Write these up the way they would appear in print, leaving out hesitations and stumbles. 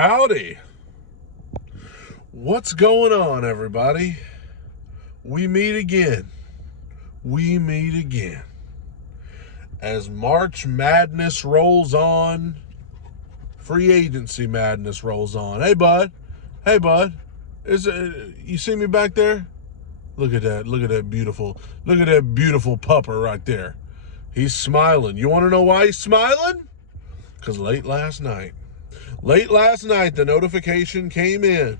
Howdy. What's going on, everybody? We meet again. We meet again. As March Madness rolls on, free agency madness rolls on. Hey, bud. Hey, bud. You see me back there? Look at that. Look at that beautiful pupper right there. He's smiling. You want to know why he's smiling? Because late last night, the notification came in.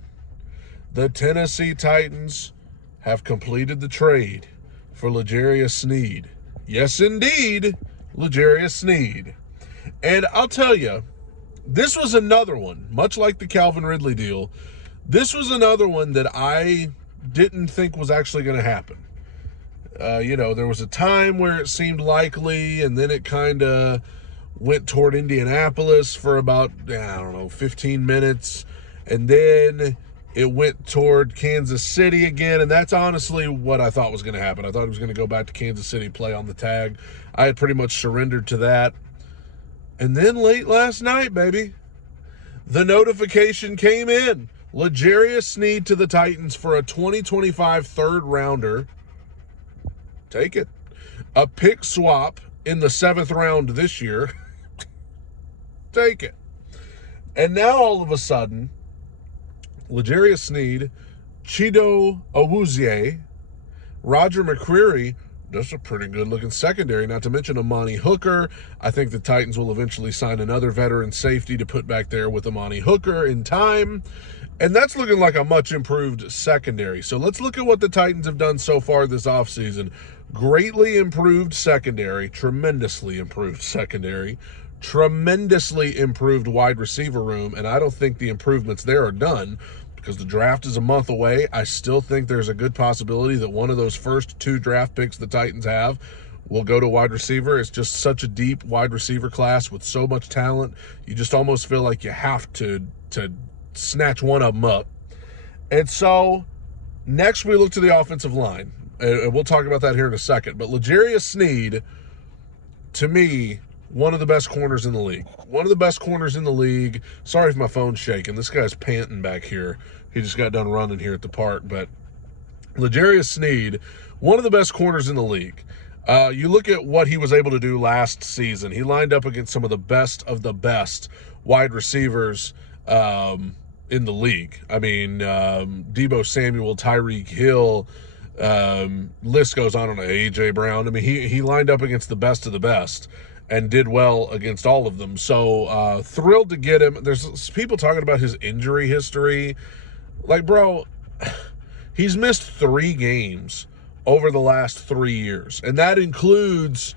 The Tennessee Titans have completed the trade for L'JARIUS Sneed. Yes, indeed, L'JARIUS Sneed. And I'll tell you, this was another one, much like the Calvin Ridley deal, this was another one that I didn't think was actually going to happen. There was a time where it seemed likely, and then it kind of went toward Indianapolis for about, 15 minutes. And then it went toward Kansas City again. And that's honestly what I thought was going to happen. I thought he was going to go back to Kansas City, play on the tag. I had pretty much surrendered to that. And then late last night, baby, the notification came in. L'JARIUS Sneed to the Titans for a 2025 third rounder. Take it. A pick swap in the 7th round this year. Take it. And now all of a sudden, L'JARIUS Sneed, Chido Awuzie, Roger McCreary, that's a pretty good-looking secondary, not to mention Amani Hooker. I think the Titans will eventually sign another veteran safety to put back there with Amani Hooker in time. And that's looking like a much-improved secondary. So let's look at what the Titans have done so far this offseason. Greatly improved secondary, tremendously improved secondary, tremendously improved wide receiver room, and I don't think the improvements there are done because the draft is a month away. I still think there's a good possibility that one of those first 2 draft picks the Titans have will go to wide receiver. It's just such a deep wide receiver class with so much talent. You just almost feel like you have to snatch one of them up. And so next we look to the offensive line, and we'll talk about that here in a second. But L'JARIUS Sneed, to me, one of the best corners in the league. One of the best corners in the league. Sorry if my phone's shaking. This guy's panting back here. He just got done running here at the park. But L'JARIUS Sneed, one of the best corners in the league. You look at what he was able to do last season. He lined up against some of the best wide receivers in the league. I mean, Deebo Samuel, Tyreek Hill, list goes on A.J. Brown. I mean, he lined up against the best of the best and did well against all of them. So thrilled to get him. There's people talking about his injury history. Like, bro, he's missed 3 games over the last 3 years. And that includes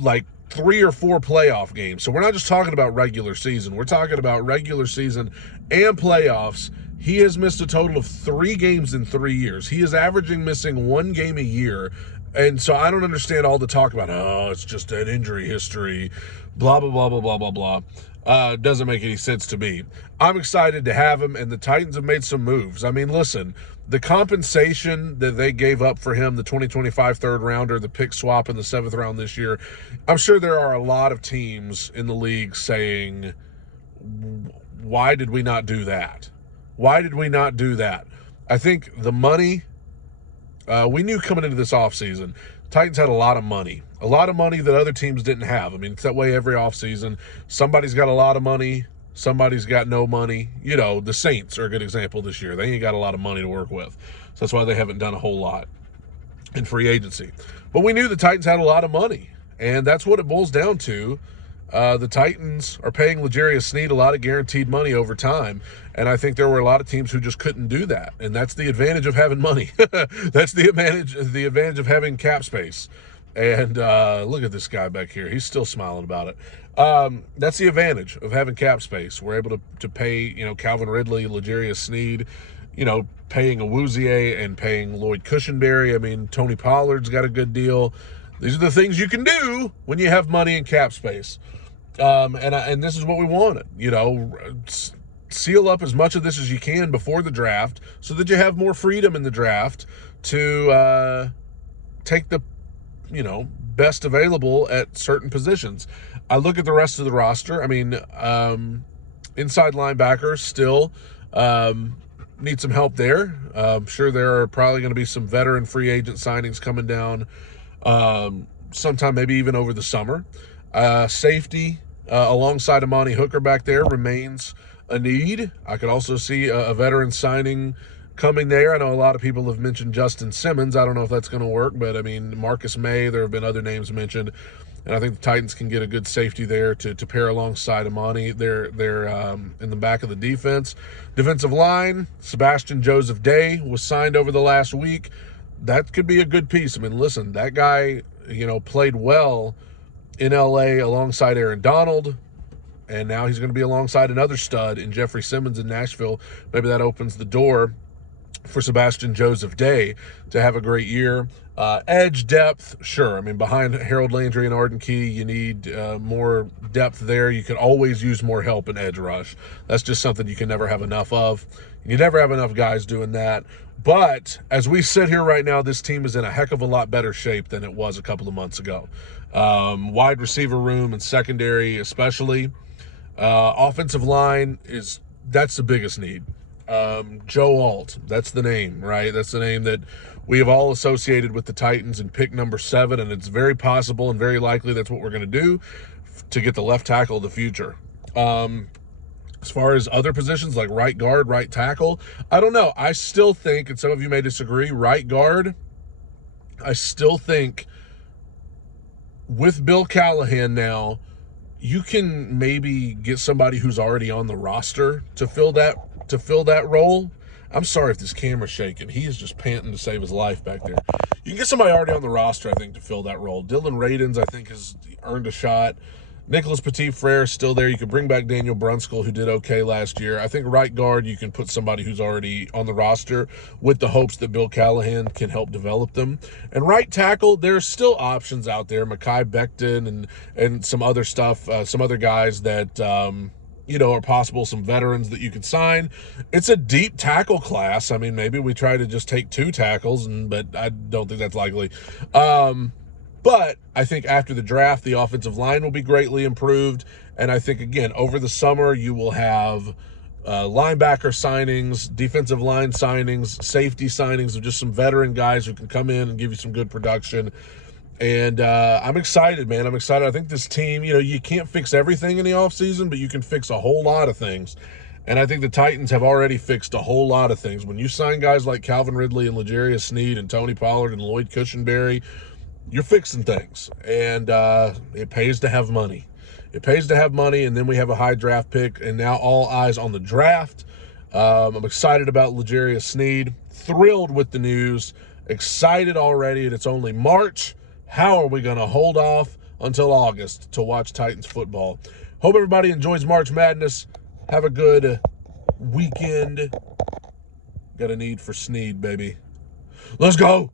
like 3 or 4 playoff games. So we're not just talking about regular season. We're talking about regular season and playoffs. He has missed a total of 3 games in 3 years. He is averaging missing 1 game a year. And so I don't understand all the talk about, it's just that injury history, blah, blah, blah, blah, blah, blah, blah. Doesn't make any sense to me. I'm excited to have him, and the Titans have made some moves. I mean, listen, the compensation that they gave up for him, the 2025 third rounder, the pick swap in the 7th round this year, I'm sure there are a lot of teams in the league saying, why did we not do that? Why did we not do that? I think the money, we knew coming into this offseason, Titans had a lot of money that other teams didn't have. I mean, it's that way every offseason. Somebody's got a lot of money, somebody's got no money. You know, the Saints are a good example this year. They ain't got a lot of money to work with. So that's why they haven't done a whole lot in free agency. But we knew the Titans had a lot of money, and that's what it boils down to. The Titans are paying L'JARIUS Sneed a lot of guaranteed money over time, and I think there were a lot of teams who just couldn't do that, and that's the advantage of having money. That's the advantage of having cap space. And look at this guy back here. He's still smiling about it. That's the advantage of having cap space. We're able to pay, Calvin Ridley, L'JARIUS Sneed, paying Awuzie and paying Lloyd Cushenberry. I mean, Tony Pollard's got a good deal. These are the things you can do when you have money and cap space. And this is what we wanted, seal up as much of this as you can before the draft so that you have more freedom in the draft to take the, best available at certain positions. I look at the rest of the roster. I mean, Inside linebacker still need some help there. I'm sure there are probably going to be some veteran free agent signings coming down sometime, maybe even over the summer. Safety alongside Amani Hooker back there remains a need. I could also see a veteran signing coming there. I know a lot of people have mentioned Justin Simmons. I don't know if that's going to work, but I mean, Marcus May, there have been other names mentioned. And I think the Titans can get a good safety there to pair alongside Amani. They're in the back of the defense. Defensive line, Sebastian Joseph Day was signed over the last week. That could be a good piece. I mean, listen, that guy, played well in L.A. alongside Aaron Donald, and now he's going to be alongside another stud in Jeffrey Simmons in Nashville. Maybe that opens the door for Sebastian Joseph Day to have a great year. Edge depth, sure. I mean, behind Harold Landry and Arden Key, you need more depth there. You could always use more help in edge rush. That's just something you can never have enough of. You never have enough guys doing that. But as we sit here right now, this team is in a heck of a lot better shape than it was a couple of months ago. Wide receiver room and secondary especially. Offensive line that's the biggest need. Joe Alt, that's the name, right? That's the name that we have all associated with the Titans and pick number 7, and it's very possible and very likely that's what we're going to do to get the left tackle of the future. As far as other positions like right guard, right tackle, I don't know. I still think, and some of you may disagree, right guard, I still think with Bill Callahan now, you can maybe get somebody who's already on the roster to fill that role. I'm sorry if this camera's shaking. He is just panting to save his life back there. You can get somebody already on the roster, I think, to fill that role. Dylan Radins, I think, has earned a shot. Nicholas Petit-Frere is still there. You could bring back Daniel Brunskill, who did okay last year. I think right guard, you can put somebody who's already on the roster with the hopes that Bill Callahan can help develop them. And right tackle, there's still options out there. Mekhi Becton and some other stuff, some other guys that are possible, some veterans that you could sign. It's a deep tackle class. I mean, maybe we try to just take 2 tackles, but I don't think that's likely. But I think after the draft, the offensive line will be greatly improved. And I think, again, over the summer, you will have linebacker signings, defensive line signings, safety signings of just some veteran guys who can come in and give you some good production. And I'm excited, man. I'm excited. I think this team, you can't fix everything in the offseason, but you can fix a whole lot of things. And I think the Titans have already fixed a whole lot of things. When you sign guys like Calvin Ridley and L'Jarius Sneed and Tony Pollard and Lloyd Cushenberry, you're fixing things. And it pays to have money. It pays to have money, and then we have a high draft pick, and now all eyes on the draft. I'm excited about L'Jarius Sneed. Thrilled with the news. Excited already, and it's only March. How are we going to hold off until August to watch Titans football? Hope everybody enjoys March Madness. Have a good weekend. Got a need for Sneed, baby. Let's go.